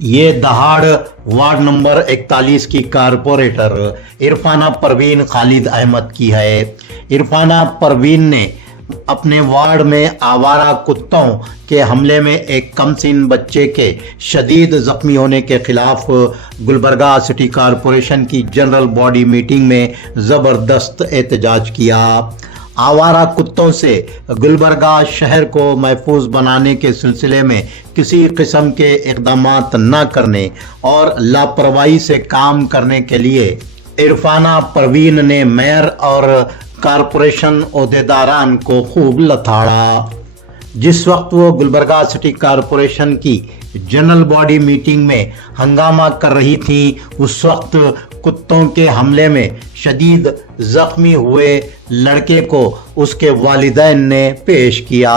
یہ دہاڑ ward number 41 کی corporator Irfana Parveen خالد احمد کی ہے۔ عرفانہ پروین نے اپنے وارڈ میں آوارہ کتوں کے حملے میں ایک کم سن بچے کے شدید زخمی ہونے کے خلاف گلبرگہ سٹی کارپوریشن کی جنرل باڈی میٹنگ میں زبردست احتجاج کیا۔ آوارہ کتوں سے گلبرگہ شہر کو محفوظ بنانے کے سلسلے میں کسی قسم کے اقدامات نہ کرنے اور لاپرواہی سے کام کرنے کے لیے عرفانہ پروین نے میئر اور کارپوریشن عہدیداران کو خوب لتاڑا۔ جس وقت وہ گلبرگہ سٹی کارپوریشن کی جنرل باڈی میٹنگ میں ہنگامہ کر رہی تھی، اس وقت کتوں کے حملے میں شدید زخمی ہوئے لڑکے کو اس کے والدین نے پیش کیا۔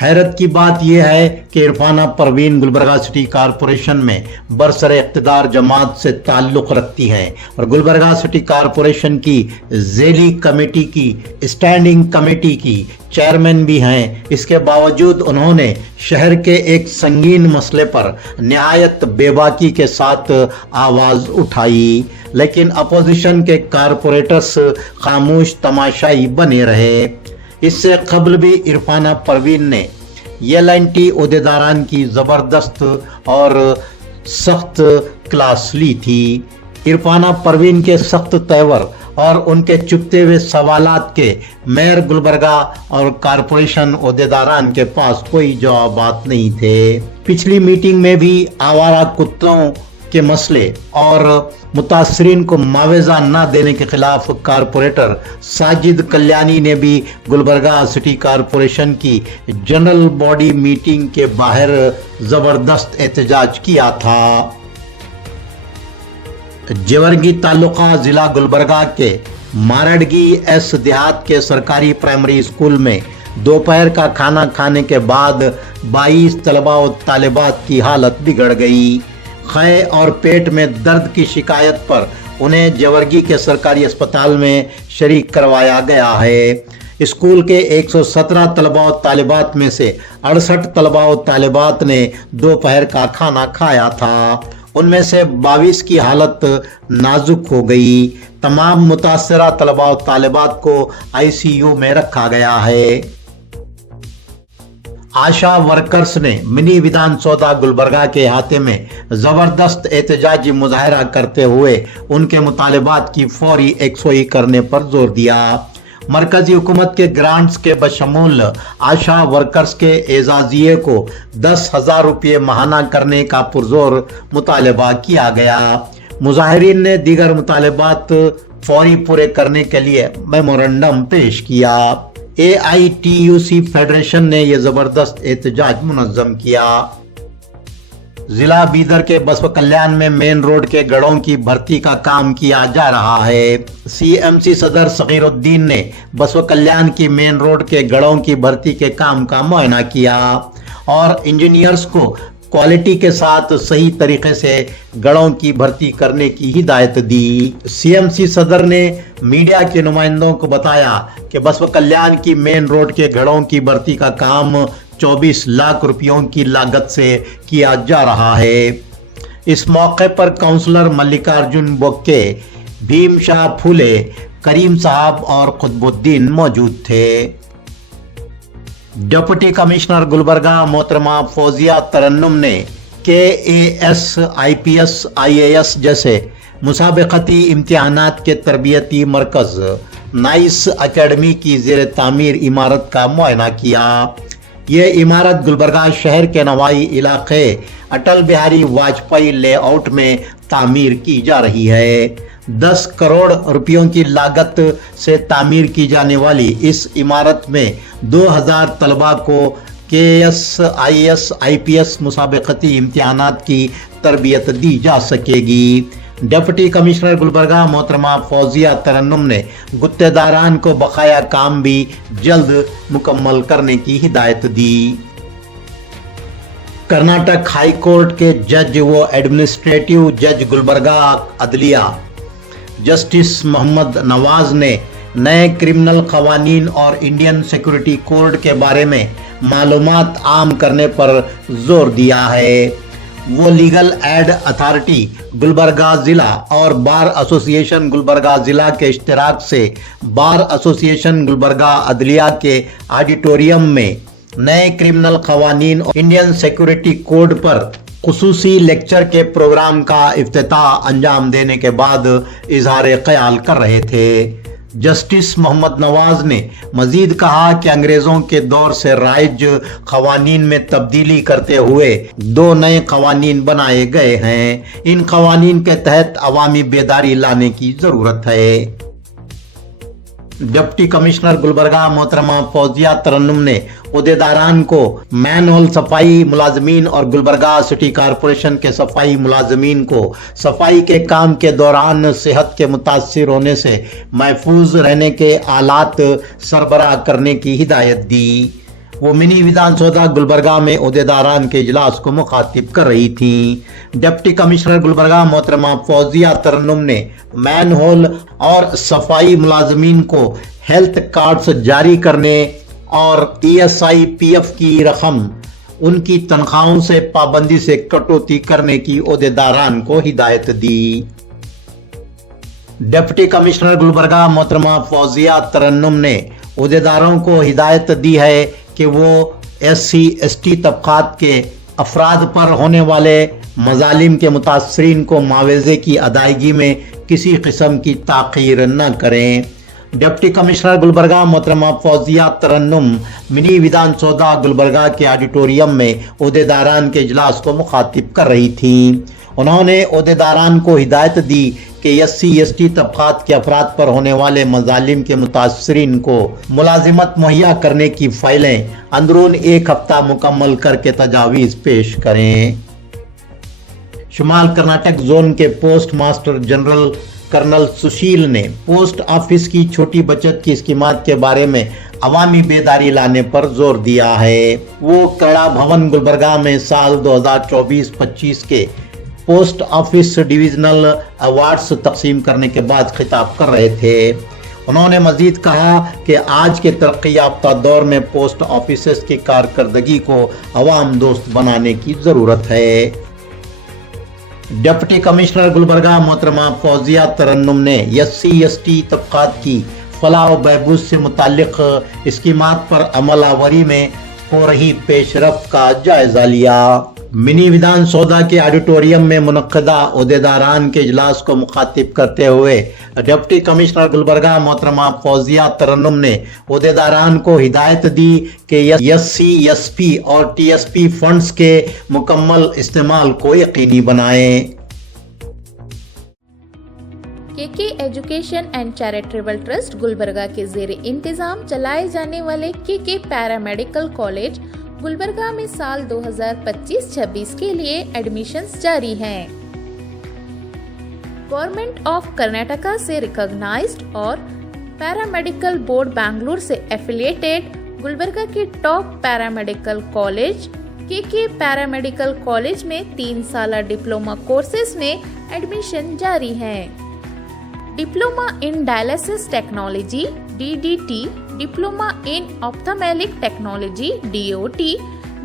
حیرت کی بات یہ ہے کہ عرفانہ پروین گلبرگہ سٹی کارپوریشن میں برسر اقتدار جماعت سے تعلق رکھتی ہیں اور گلبرگہ سٹی کارپوریشن کی ذیلی کمیٹی کی اسٹینڈنگ کمیٹی کی چیئرمین بھی ہیں۔ اس کے باوجود انہوں نے شہر کے ایک سنگین مسئلے پر نہایت بے باکی کے ساتھ آواز اٹھائی، لیکن اپوزیشن کے کارپوریٹرز خاموش تماشائی بنے رہے۔ اس سے قبل بھی عرفانہ پروین نے LNT عہدیداران کی زبردست اور سخت کلاس لی تھی۔ عرفانہ پروین کے سخت تیور اور ان کے چپتے ہوئے سوالات کے میئر گلبرگہ اور کارپوریشن عہدیداران کے پاس کوئی جوابات نہیں تھے۔ پچھلی میٹنگ میں بھی آوارہ کتوں کے مسئلے اور متاثرین کو معاوضہ نہ دینے کے خلاف کارپوریٹر ساجد کلیانی نے بھی گلبرگہ سٹی کارپوریشن کی جنرل باڈی میٹنگ کے باہر زبردست احتجاج کیا تھا۔ جیورگی تعلقہ ضلع گلبرگہ کے مارڈگی ایس دیہات کے سرکاری پرائمری اسکول میں دوپہر کا کھانا کھانے کے بعد 22 طلباء و طالبات کی حالت بگڑ گئی۔ خے اور پیٹ میں درد کی شکایت پر انہیں جیورگی کے سرکاری اسپتال میں شریک کروایا گیا ہے۔ اسکول کے 117 طلباء و طالبات میں سے 68 طلباء و طالبات نے دوپہر کا کھانا کھایا تھا۔ ان میں سے 22 کی حالت نازک ہو گئی۔ تمام متاثرہ طلباء و طالبات کو ICU میں رکھا گیا ہے۔ آشا ورکرز نے منی ودھان سودا گلبرگہ کے احاطے میں زبردست احتجاجی مظاہرہ کرتے ہوئے ان کے مطالبات کی فوری یکسوئی کرنے پر زور دیا۔ مرکزی حکومت کے گرانٹس کے بشمول آشا ورکرز کے اعزازیے کو 10,000 روپے ماہانہ کرنے کا پرزور مطالبہ کیا گیا۔ مظاہرین نے دیگر مطالبات فوری پورے کرنے کے لیے میمورنڈم پیش کیا۔ AITUC فیڈریشن نے یہ زبردست احتجاج منظم کیا۔ ضلع بیدر کے بسو کلیان میں مین روڈ کے گڑھوں کی بھرتی کا کام کیا جا رہا ہے۔ CMC صدر صغیر الدین نے بسو کلیان کی مین روڈ کے گڑھوں کی بھرتی کے کام کا معائنہ کیا اور انجینئرز کو کوالٹی کے ساتھ صحیح طریقے سے گڑھوں کی بھرتی کرنے کی ہدایت دی۔ CMC صدر نے میڈیا کے نمائندوں کو بتایا کہ بسو کلیان کی مین روڈ کے گڑھوں کی بھرتی کا کام 24 لاکھ روپیوں کی لاگت سے کیا جا رہا ہے۔ اس موقع پر کونسلر ملکارجن بوکے، بھیم شاہ پھولے، کریم صاحب اور قطب الدین موجود تھے۔ ڈپٹی کمشنر گلبرگہ محترمہ فوزیہ ترنم نے KAS IPS IAS جیسے مسابقتی امتحانات کے تربیتی مرکز نائس اکیڈمی کی زیر تعمیر عمارت کا معائنہ کیا۔ یہ عمارت گلبرگہ شہر کے نوائی علاقے اٹل بہاری واجپئی لے آؤٹ میں تعمیر کی جا رہی ہے۔ 10 کروڑ روپیوں کی لاگت سے تعمیر کی جانے والی اس عمارت میں 2000 طلباء کو KAS IAS IPS مسابقتی امتحانات کی تربیت دی جا سکے گی۔ ڈپٹی کمشنر گلبرگہ محترمہ فوزیہ ترنم نے گتہ داران کو بقایا کام بھی جلد مکمل کرنے کی ہدایت دی۔ کرناٹک ہائی کورٹ کے جج و ایڈمنسٹریٹو جج گلبرگہ عدلیہ جسٹس محمد نواز نے نئے کرمنل قوانین اور انڈین سیکورٹی کوڈ کے بارے میں معلومات عام کرنے پر زور دیا ہے۔ वो लीगल एड अथॉरिटी गुलबर्गा जिला और बार एसोसिएशन गुलबर्गा जिला के इश्तिराक से बार एसोसिएशन गुलबर्गा अदलिया के ऑडिटोरियम में नए क्रिमिनल कवानीन और इंडियन सिक्योरिटी कोड पर खुसूसी लेक्चर के प्रोग्राम का इफ्तिताह अंजाम देने के बाद इजहार ख्याल कर रहे थे। जस्टिस मोहम्मद नवाज ने मजीद कहा कि अंग्रेजों के दौर से राइज कवानीन में तब्दीली करते हुए 2 नए कवानीन बनाए गए हैं। इन कवानीन के तहत अवामी बेदारी लाने की जरूरत है। डिप्टी कमिश्नर गुलबर्गा मोहतरमा फौजिया तरन्नुम ने ओहदेदारान को मैन होल सफाई मुलाजमीन और गुलबर्गा सिटी कॉरपोरेशन के सफाई मुलाजमीन को सफाई के काम के दौरान सेहत के मुतासिर होने से महफूज रहने के आलात सरबराह करने की हिदायत दी। वो मिनी विधानसौदा गुलबर्गा में ओहदेदारान के इजलास को मुखातिब कर रही थी। डिप्टी कमिश्नर गुलबर्गा मोहतरमा फौजिया तरन्नुम ने मैन होल और सफाई मुलाजमीन को हेल्थ कार्ड्स जारी करने और ESI PF की रकम उनकी तनख्वाहों से पाबंदी से कटौती करने की ओहदेदारान को हिदायत दी। डिप्टी कमिश्नर गुलबर्गा मोहतरमा फौजिया तरन्नुम ने ओहदेदारों को हिदायत दी है कि वो SC ST तबकात के अफराद पर होने वाले मजालिम के मुतासरीन को मुआवजे की अदायगी में किसी किस्म की ताख़ीर न करें। डिप्टी कमिश्नर गुलबर्गा मोहतरमा फौजिया तरन्नुम मिनी विधानसौदा गुलबर्गा के ऑडिटोरियम में ओहदेदारान के इजलास को मुखातिब कर रही थी। उन्होंने ओहदेदारान को हिदायत दी कि SC ST तबकात के अफराद पर होने वाले मजालिम के मुतासरीन को मुलाजिमत मुहैया करने की फाइलें अंदरून 1 हफ्ता मुकम्मल करके तजावीज़ पेश करें। शुमाल कर्नाटक जोन के पोस्ट मास्टर जनरल कर्नल सुशील ने पोस्ट ऑफिस की छोटी बचत की स्कीमात के बारे में अवामी बेदारी लाने पर जोर दिया है। वो कड़ा भवन गुलबर्गा में साल 2024-25 के पोस्ट ऑफिस डिविजनल अवार्ड्स तकसीम करने के बाद खिताब कर रहे थे। उन्होंने मजीद कहा कि आज के तरक्की याफ्ता दौर में पोस्ट ऑफिस की कारकर्दगी को अवाम दोस्त बनाने की ज़रूरत है। डिप्टी कमिश्नर गुलबर्गा मोहतरमा फौजिया तरन्नुम ने SC ST तबकात की फलाह व बहबूद से मुताल्लिक स्कीमात पर अमलावरी में हो रही पेशरफ्त का जायजा लिया। मिनी विधानसौदा के ऑडिटोरियम में मुनक्किदा ओहदेदारान के इजलास को मुखातिब करते हुए डिप्टी कमिश्नर गुलबर्गा मोहतरमा फौजिया तरन्नुम ने ओहदेदारान को हिदायत दी कि SC SP और TSP फंड्स के मुकम्मल इस्तेमाल को यकीनी बनाएं। KK education and charitable trust Gulbarga के ज़ेरे इंतजाम चलाए जाने वाले KK पैरामेडिकल कॉलेज गुलबर्गा में साल 2025-26 के लिए एडमिशन्स जारी हैं। गवर्नमेंट ऑफ कर्नाटका से रिकॉग्नाइज्ड और पैरामेडिकल बोर्ड बेंगलुरु से एफिलिएटेड गुलबर्गा के top paramedical college KK paramedical college में 3 साल डिप्लोमा कोर्सेज में एडमिशन जारी हैं। Diploma in dialysis technology DDT, diploma in ophthalmic technology DOT,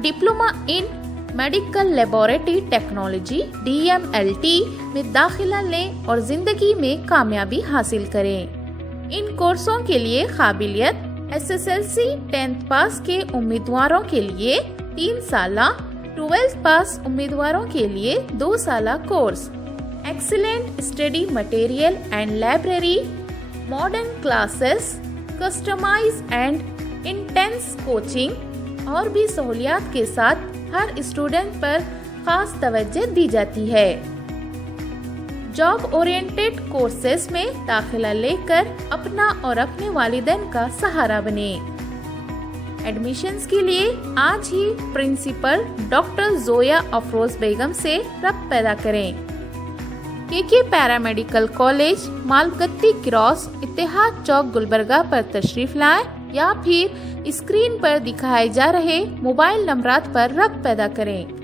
diploma in medical laboratory technology DMLT में दाखिला लें और जिंदगी में कामयाबी हासिल करें। इन कोर्सों के लिए काबिलियत SSLC 10th पास के उम्मीदवारों के लिए 3 साला, 12th पास उम्मीदवारों के लिए 2 साला course, excellent study material and library, modern classes, customise and intense coaching और भी सहूलियात के साथ हर स्टूडेंट पर खास तवज्जो दी जाती है। जॉब ओरिएंटेड कोर्सेज में दाखिला लेकर अपना और अपने वालिदैन का सहारा बने। एडमिशन्स के लिए आज ही प्रिंसिपल डॉक्टर जोया अफरोज बेगम से रब्त पैदा करें। KK पैरामेडिकल कॉलेज मालगत्ती क्रॉस इत्तेहाद चौक गुलबर्गा पर तशरीफ लाएं या फिर स्क्रीन पर दिखाए जा रहे मोबाइल नंबरात पर रब्त पैदा करें।